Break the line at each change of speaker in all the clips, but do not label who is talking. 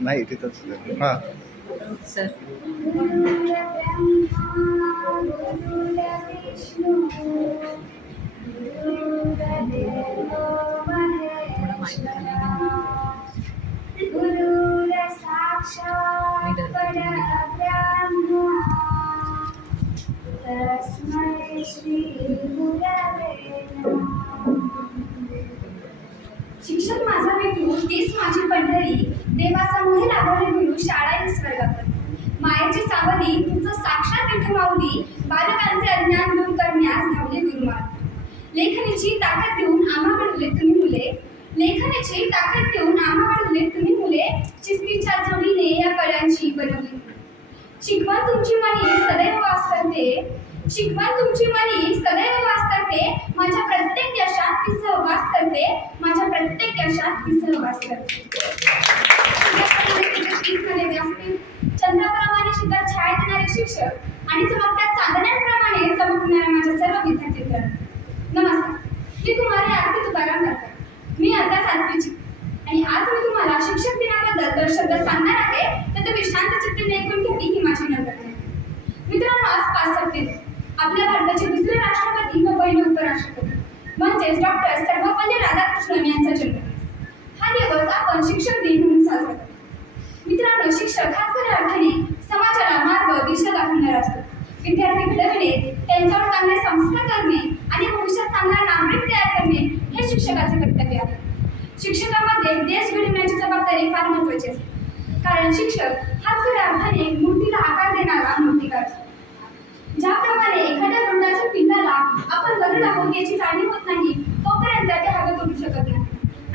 नाही तिथंच. हां.
सर.
परब्रह्म तस्मै श्री शिक्षक माझा विठू तीच माझी पंढरी. देवाचा लागले लाभले शाळा ही स्वर्गात मायेची सावली तुमचं साक्षात विठू माऊली बालकांचे अज्ञान दूर करण्यास धावले गुरुमार लेखनीची ताकद देऊन आम्हाकडले तुम्ही मुले. लेखनाची ताकद देऊन आम्हाकडले तुम्ही मुले चिस्तीच्या जोडीने या कळ्यांची बनवली. शिकवण तुमची मनी सदैव वास करते. शिकवण तुमची मनी सदैव वास करते. माझ्या प्रत्येक यशात ती सहवास करते. माझ्या प्रत्येक यशात ती सहवास करते. चंद्राप्रमाणे शिखर छाया देणारे शिक्षक आणि चमकत्या चांदण्यांप्रमाणे चमकणाऱ्या माझ्या सर्व विद्यार्थी मित्रांनो. नमस्कार मी तुम्हाला आरती तुकाराम करते मी आता सातवीची आणि आज मी तुम्हाला शिक्षक दिनाबद्दल दोन शब्द सांगणार आहे तर तुम्ही शांत चित्तीने ऐकून घ्यावी ही माझी नंतर आहे मित्रांनो आज पाच सप्टेंबर आपल्या भारताचे दुसरे राष्ट्रपती व पहिले उपराष्ट्रपती म्हणजेच डॉक्टर सर्वपल्ली राधाकृष्णन यांचा जन्म. हा दिवस आपण शिक्षक दिन म्हणून साजरा करतो. मित्रांनो शिक्षक हा खऱ्या अर्थाने समाजाला मार्ग दिशा दाखवणारा असतो. विद्यार्थी घडविणे त्यांच्यावर चांगले संस्कार करणे आणि भविष्यात चांगला नागरिक तयार करणे हे शिक्षकाचे कर्तव्य आहे. शिक्षकामध्ये देश घडविण्याची जबाबदारी फार महत्वाची असते. कारण शिक्षक हा खऱ्या अर्थाने मूर्तीला आकार देणारा मूर्तिकार आपण वरड याची जाणीव होत नाही तोपर्यंत ते हवे करू शकत नाही.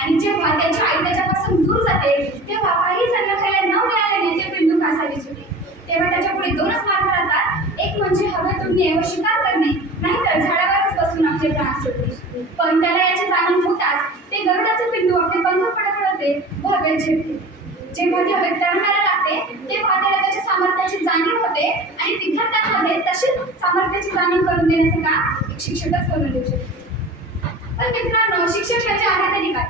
आणि जेव्हा त्याची आई त्याच्यापासून दूर जाते तेव्हा काही सगळं खायला न मिळाल्याने ते पिल्लू कासावीस होते तेव्हा त्याच्या पुढे दोनच मार्ग राहतात. एक म्हणजे हवे तुम्ही व शिकार करणे नाहीतर झाडावरच बसून आपले प्राण सोडणे. पण त्याला याची जाणीव होताच ते गरुडाचे पिल्लू आपले पंख फडफडवते व हवेत झेपते जेव्हा ते हवेत तरणायला लागते तेव्हा त्याला त्याच्या सामर्थ्याची जाणीव होते आणि विद्यार्थ्यांमध्ये तशीच सामर्थ्याची जाणीव करून देण्याचं काम एक शिक्षकच करून देऊ शकतो. पण मित्रांनो शिक्षक याचे आहे तरी काय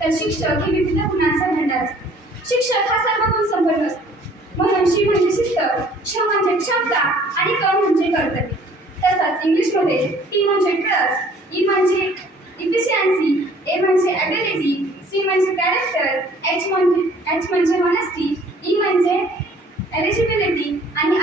तर शिक्षक हे विविध गुणांचा भंडार असतो शिक्षक हा सर्व गुण संपन्न असतो. म्हणून शी म्हणजे शिस्त क्ष म्हणजे क्षमता आणि क म्हणजे कर्तव्य. तसंच इंग्लिशमध्ये टी म्हणजे ट्रस्ट ई म्हणजे इफिशियन्सी ए म्हणजे ॲबिलिटी सी म्हणजे कॅरेक्टर एच म्हणजे एच म्हणजे ऑनेस्टी ई म्हणजे एलिजिबिलिटी आणि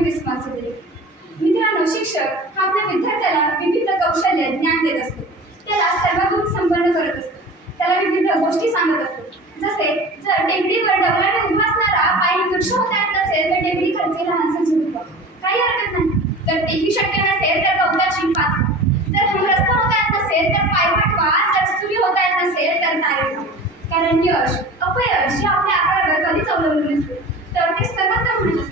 आर म्हणजे रिस्पॉन्सिबिलिटी मित्रांनो शिक्षक हा आपल्या विद्यार्थ्याला विविध कौशल्य ज्ञान देत असतो. त्याला सर्वांगून संपन्न करत असतो. त्याला विविध गोष्टी सांगत असतो. जसे जर टेकडीवर डबलाने उभा असणारा पायी वृक्ष होता येत नसेल तर टेकडी खालचे लहानसे झुडप. काही हरकत नाही. जर तेही शक्य नसेल तर गवताची पात्र जर हमरस्ता होता येत नसेल तर पाय पाठवा जर सूर्य होता येत नसेल तर तारे कारण यश अपयश हे आपल्या आकारावर कधीच अवलंबून नसते. तर ते सर्वत्र म्हणत असते.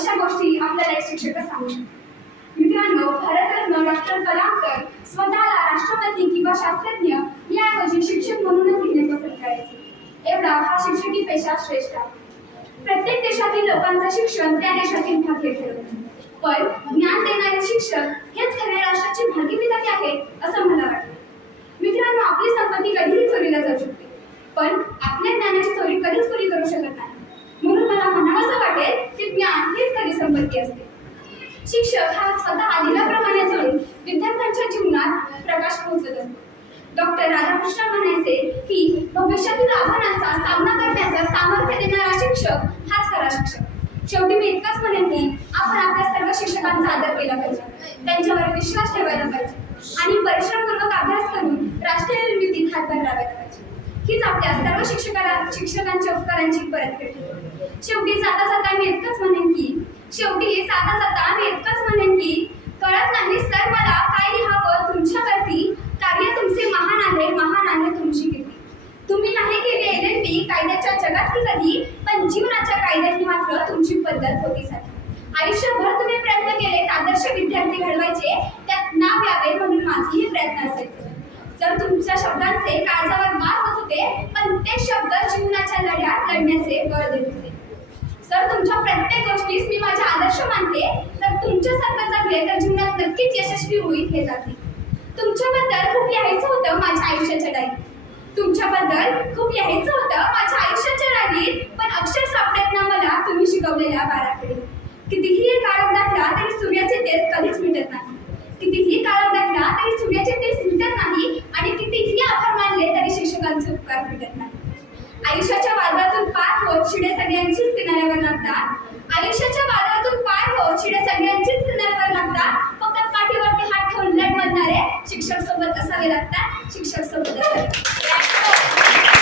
अशा गोष्टी आपल्याला एक शिक्षकच सांगू शकतात. मित्रांनो भारतरत्न डॉक्टर कलाम तर स्वतःला राष्ट्रपती किंवा शास्त्रज्ञ याऐवजी शिक्षक म्हणूनच लिहिणे पसंत करायचे. एवढा हा शिक्षकी पेशा श्रेष्ठ आहे. प्रत्येक देशातील लोकांचं शिक्षण त्या देशातील भाग्य ठरवतं. पण ज्ञान देणारे शिक्षक हेच खऱ्या राष्ट्राची भाग्यविधाते आहेत असं मला वाटतं. मित्रांनो आपली संपत्ती कधीही चोरीला जाऊ शकते. पण आपल्या ज्ञान चोरी कधीच कोणी करू शकत नाही म्हणून मला म्हणावंसं वाटेल की ज्ञान हीच संपत्ती असते. शिक्षक हा स्वतः दिल्याप्रमाणे असून विद्यार्थ्यांच्या जीवनात प्रकाश पोहोचत असतो. डॉक्टर राधाकृष्ण म्हणायचे की भविष्यातील आव्हानांचा सामना करण्याचा सामर्थ्य देणारा शिक्षक हाच खरा शिक्षक. शेवटी मी इतकंच म्हणेन की आपण आपल्या सर्व शिक्षकांचा आदर केला पाहिजे. त्यांच्यावर विश्वास ठेवायला पाहिजे. आणि परिश्रमपूर्वक अभ्यास करून राष्ट्रीय निर्मितीत हातभार लावायला पाहिजे. हीच आपल्या सर्व शिक्षकाला शिक्षकांच्या उपकारांची परतफेड शेवटी जाता जाता मी इतकंच म्हणेन की शेवटी साधा जाता मी इतकंच म्हणेन की कळत नाही सर मला काय लिहावं तुमच्यावरती. कार्य तुमचे महान आहे महान आहे तुमची कीर्ती तुम्ही नाही केले एल एल बी कायद्याच्या जगात ही कधी पण जीवनाच्या कायद्यात मात्र तुमची पद्धत होती साठी आयुष्यभर तुम्ही प्रयत्न केले आदर्श विद्यार्थी घडवायचे त्यात नाव यावे म्हणून माझेही प्रयत्न असायचे जर तुमच्या शब्दांचे काळजावर मार होत होते पण ते शब्द जीवनाच्या लढ्यात लढण्याचे बळ देत होते. तुमच्या प्रत्येक गोष्टीस मी माझे आदर्श मानते तर तुमच्यासारखं जगले तर जीवनात नक्कीच यशस्वी होईल हे जाते. तुमच्याबद्दल खूप लिहायचं होतं माझ्या आयुष्याच्या डायनीत तुमच्याबद्दल खूप लिहायचं होतं माझ्या आयुष्याच्या डायरीत पण अक्षर सापडत ना मला तुम्ही शिकवलेल्या बाराकडे कितीही काळ दाखला तरी सूर्याचे तेज कधीच मिटत नाही. कितीही काळ दाखला तरी सूर्याचे तेज मिटत नाही आणि कितीही आभार मानले तरी शिक्षकांचे उपकार मिटत नाही. आयुष्याच्या वादळातून पार होत शिडे सगळ्यांचीच किनाऱ्यावर लागतात. आयुष्याच्या वादळातून पार होत शिडे सगळ्यांचीच किनाऱ्यावर लागतात. फक्त पाठीवरती हात ठेवून लढ म्हणणारे शिक्षक सोबत असावे लागतात. शिक्षक सोबत असावे